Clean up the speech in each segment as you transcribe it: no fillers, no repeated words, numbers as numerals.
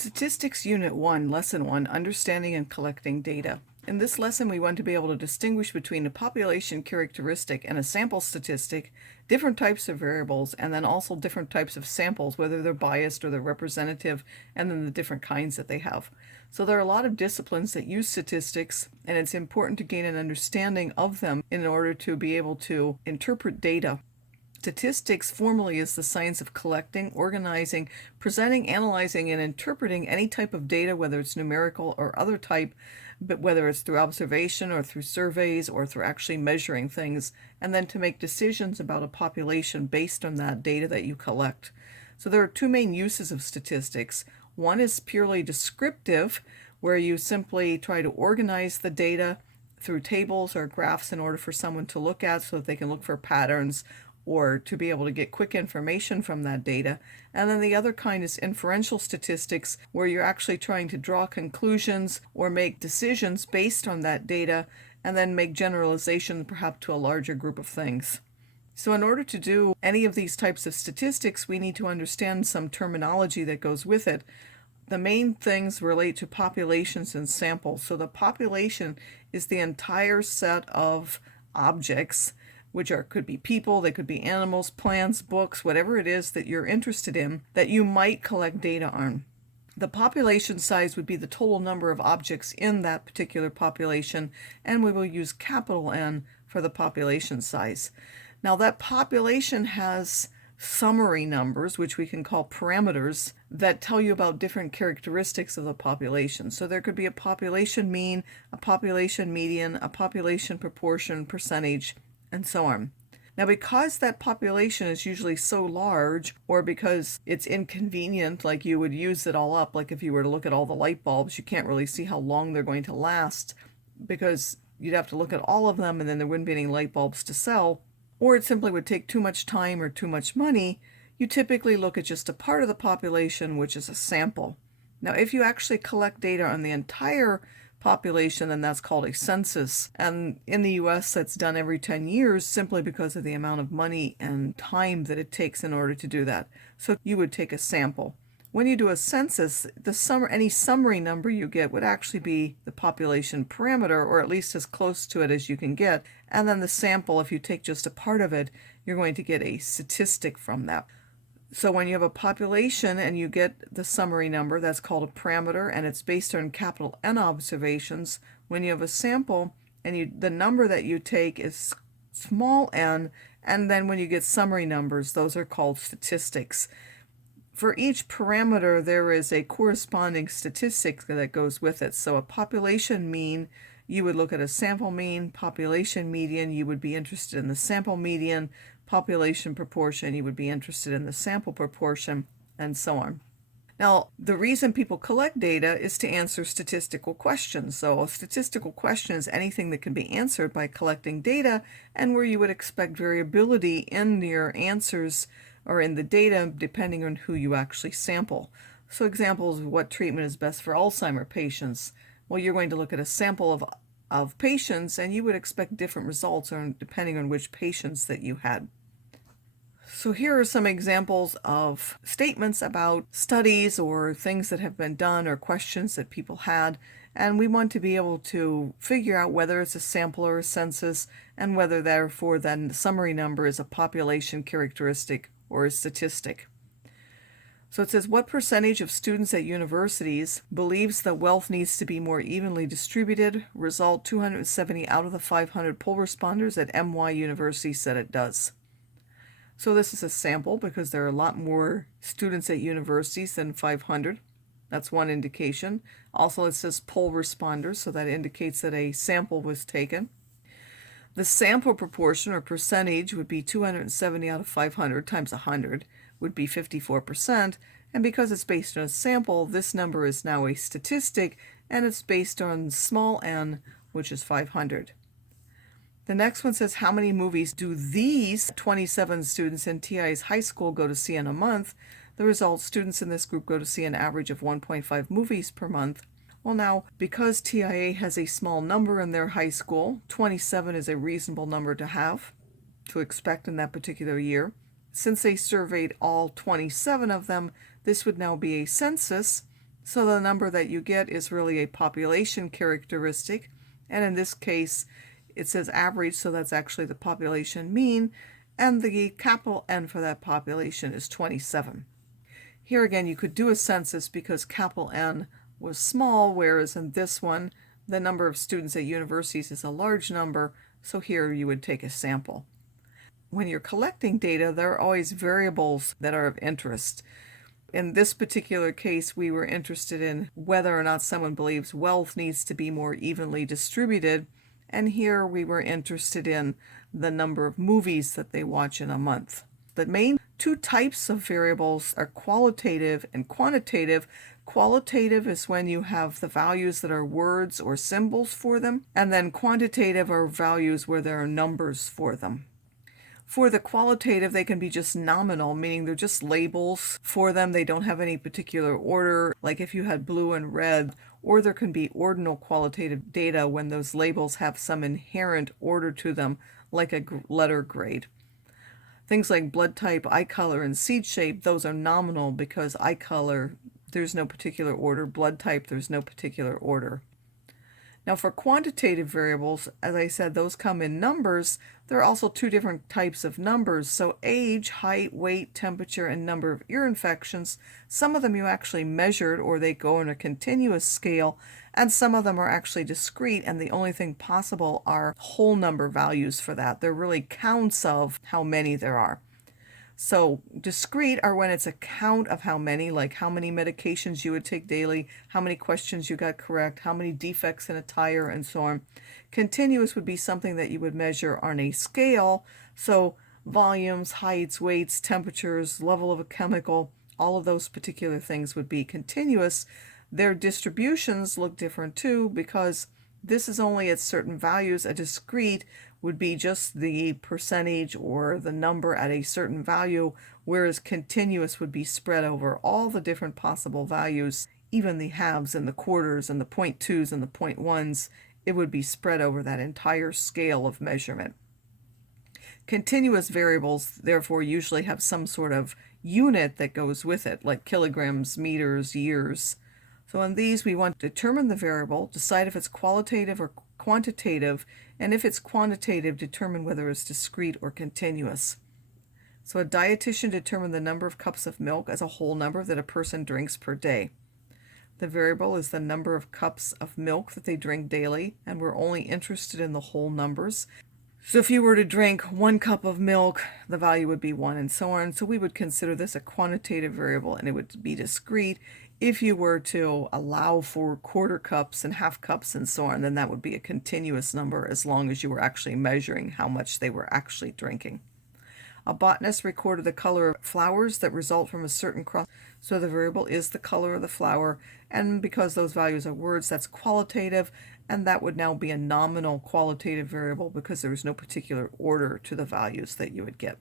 Statistics Unit 1, Lesson 1, Understanding and Collecting Data. In this lesson, we want to be able to distinguish between a population characteristic and a sample statistic, different types of variables, and then also different types of samples, whether they're biased or they're representative, and then the different kinds that they have. So there are a lot of disciplines that use statistics, and it's important to gain an understanding of them in order to be able to interpret data. Statistics formally is the science of collecting, organizing, presenting, analyzing, and interpreting any type of data, whether it's numerical or other type, but whether it's through observation or through surveys or through actually measuring things, and then to make decisions about a population based on that data that you collect. So there are two main uses of statistics. One is purely descriptive, where you simply try to organize the data through tables or graphs in order for someone to look at so that they can look for patterns or to be able to get quick information from that data. And then the other kind is inferential statistics, where you're actually trying to draw conclusions or make decisions based on that data and then make generalizations perhaps to a larger group of things. So in order to do any of these types of statistics, we need to understand some terminology that goes with it. The main things relate to populations and samples. So the population is the entire set of objects, which could be people, they could be animals, plants, books, whatever it is that you're interested in that you might collect data on. The population size would be the total number of objects in that particular population, and we will use capital N for the population size. Now that population has summary numbers, which we can call parameters, that tell you about different characteristics of the population. So there could be a population mean, a population median, a population proportion, percentage, and so on. Now, because that population is usually so large, or because it's inconvenient, like you would use it all up, like if you were to look at all the light bulbs, you can't really see how long they're going to last because you'd have to look at all of them and then there wouldn't be any light bulbs to sell, or it simply would take too much time or too much money. You typically look at just a part of the population, which is a sample. Now, if you actually collect data on the entire population, then that's called a census. And in the US, that's done every 10 years simply because of the amount of money and time that it takes in order to do that. So you would take a sample. When you do a census, any summary number you get would actually be the population parameter, or at least as close to it as you can get. And then the sample, if you take just a part of it, you're going to get a statistic from that. So when you have a population and you get the summary number, that's called a parameter, and it's based on capital N observations. When you have a sample and the number that you take is small n, and then when you get summary numbers, those are called statistics. For each parameter, there is a corresponding statistic that goes with it. So a population mean, you would look at a sample mean. Population median, you would be interested in the sample median. Population proportion, you would be interested in the sample proportion, and so on. Now, the reason people collect data is to answer statistical questions. So a statistical question is anything that can be answered by collecting data, and where you would expect variability in your answers or in the data depending on who you actually sample. So examples of what treatment is best for Alzheimer's patients. Well, you're going to look at a sample of patients, and you would expect different results depending on which patients that you had. So here are some examples of statements about studies or things that have been done or questions that people had, and we want to be able to figure out whether it's a sample or a census, and whether therefore then the summary number is a population characteristic or a statistic. So it says, what percentage of students at universities believes that wealth needs to be more evenly distributed? Result, 270 out of the 500 poll responders at MY University said it does. So this is a sample because there are a lot more students at universities than 500. That's one indication. Also, it says poll responders, so that indicates that a sample was taken. The sample proportion or percentage would be 270 out of 500 times 100 would be 54%. And because it's based on a sample, this number is now a statistic, and it's based on small n, which is 500. The next one says, how many movies do these 27 students in TIA's high school go to see in a month? The result, students in this group go to see an average of 1.5 movies per month. Well, now, because TIA has a small number in their high school, 27 is a reasonable number to expect in that particular year. Since they surveyed all 27 of them, this would now be a census. So the number that you get is really a population characteristic, and in this case it says average, so that's actually the population mean, and the capital N for that population is 27. Here again you could do a census because capital N was small, whereas in this one the number of students at universities is a large number, so here you would take a sample. When you're collecting data, there are always variables that are of interest. In this particular case, we were interested in whether or not someone believes wealth needs to be more evenly distributed, and here we were interested in the number of movies that they watch in a month. The main two types of variables are qualitative and quantitative. Qualitative is when you have the values that are words or symbols for them, and then quantitative are values where there are numbers for them. For the qualitative, they can be just nominal, meaning they're just labels for them. They don't have any particular order, like if you had blue and red, or there can be ordinal qualitative data when those labels have some inherent order to them, like a letter grade. Things like blood type, eye color, and seed shape, those are nominal because eye color, there's no particular order. Blood type, there's no particular order. Now for quantitative variables, as I said, those come in numbers. There are also two different types of numbers. So age, height, weight, temperature, and number of ear infections. Some of them you actually measured or they go on a continuous scale, and some of them are actually discrete, and the only thing possible are whole number values for that. They're really counts of how many there are. So discrete are when it's a count of how many, like how many medications you would take daily, how many questions you got correct, how many defects in a tire, and so on. Continuous would be something that you would measure on a scale. So volumes, heights, weights, temperatures, level of a chemical, all of those particular things would be continuous. Their distributions look different too because this is only at certain values. A discrete would be just the percentage or the number at a certain value, whereas continuous would be spread over all the different possible values, even the halves and the quarters and the 0.2s and the 0.1s. It would be spread over that entire scale of measurement. Continuous variables, therefore, usually have some sort of unit that goes with it, like kilograms, meters, years. So in these, we want to determine the variable, decide if it's qualitative or quantitative, and if it's quantitative, determine whether it's discrete or continuous. So a dietitian determined the number of cups of milk as a whole number that a person drinks per day. The variable is the number of cups of milk that they drink daily, and we're only interested in the whole numbers. So if you were to drink 1 cup of milk, the value would be 1, and so on. So we would consider this a quantitative variable, and it would be discrete. If you were to allow for quarter cups and half cups and so on, then that would be a continuous number as long as you were actually measuring how much they were actually drinking. A botanist recorded the color of flowers that result from a certain cross. So the variable is the color of the flower, and because those values are words, that's qualitative, and that would now be a nominal qualitative variable because there is no particular order to the values that you would get.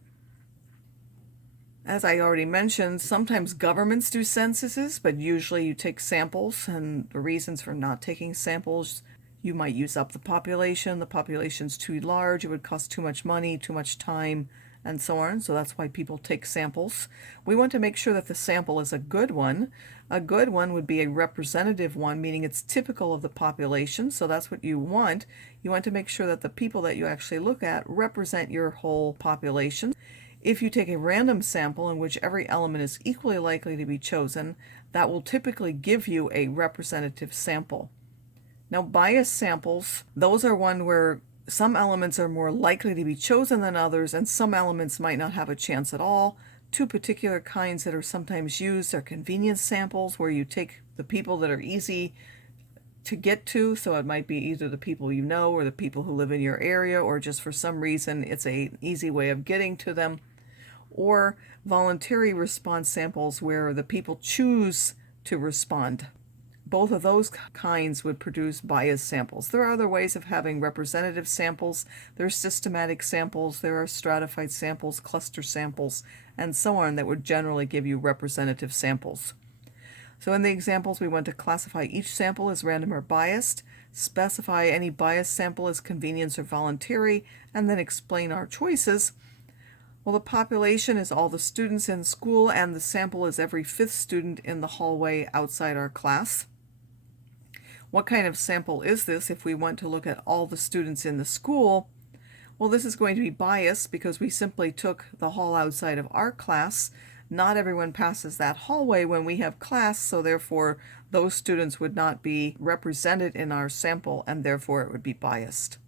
As I already mentioned, sometimes governments do censuses, but usually you take samples, and the reasons for not taking samples, you might use up the population's too large, it would cost too much money, too much time, and so on. So that's why people take samples. We want to make sure that the sample is a good one. A good one would be a representative one, meaning it's typical of the population. So that's what you want. You want to make sure that the people that you actually look at represent your whole population. If you take a random sample in which every element is equally likely to be chosen, that will typically give you a representative sample. Now, bias samples, those are one where some elements are more likely to be chosen than others, and some elements might not have a chance at all. Two particular kinds that are sometimes used are convenience samples, where you take the people that are easy to get to, so it might be either the people you know or the people who live in your area, or just for some reason it's an easy way of getting to them. Or voluntary response samples, where the people choose to respond. Both of those kinds would produce bias samples. There are other ways of having representative samples. There are systematic samples, there are stratified samples, cluster samples, and so on that would generally give you representative samples. So in the examples, we want to classify each sample as random or biased, specify any biased sample as convenience or voluntary, and then explain our choices. Well, the population is all the students in school, and the sample is every fifth student in the hallway outside our class. What kind of sample is this if we want to look at all the students in the school? Well, this is going to be biased because we simply took the hall outside of our class. Not everyone passes that hallway when we have class, so therefore those students would not be represented in our sample, and therefore it would be biased.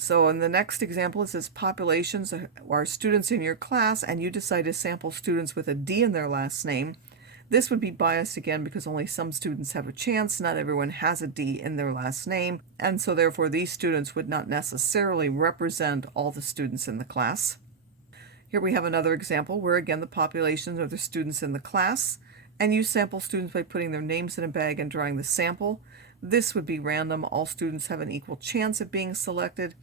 So in the next example, it says populations are students in your class, and you decide to sample students with a D in their last name. This would be biased again because only some students have a chance. Not everyone has a D in their last name, and so therefore these students would not necessarily represent all the students in the class. Here we have another example where again the populations are the students in the class, and you sample students by putting their names in a bag and drawing the sample. This would be random. All students have an equal chance of being selected.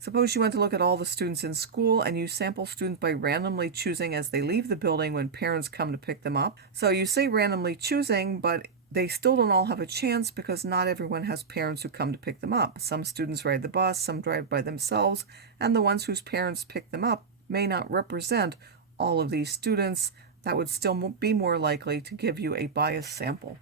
Suppose you want to look at all the students in school, and you sample students by randomly choosing as they leave the building when parents come to pick them up. So you say randomly choosing, but they still don't all have a chance because not everyone has parents who come to pick them up. Some students ride the bus, some drive by themselves, and the ones whose parents pick them up may not represent all of these students. That would still be more likely to give you a biased sample.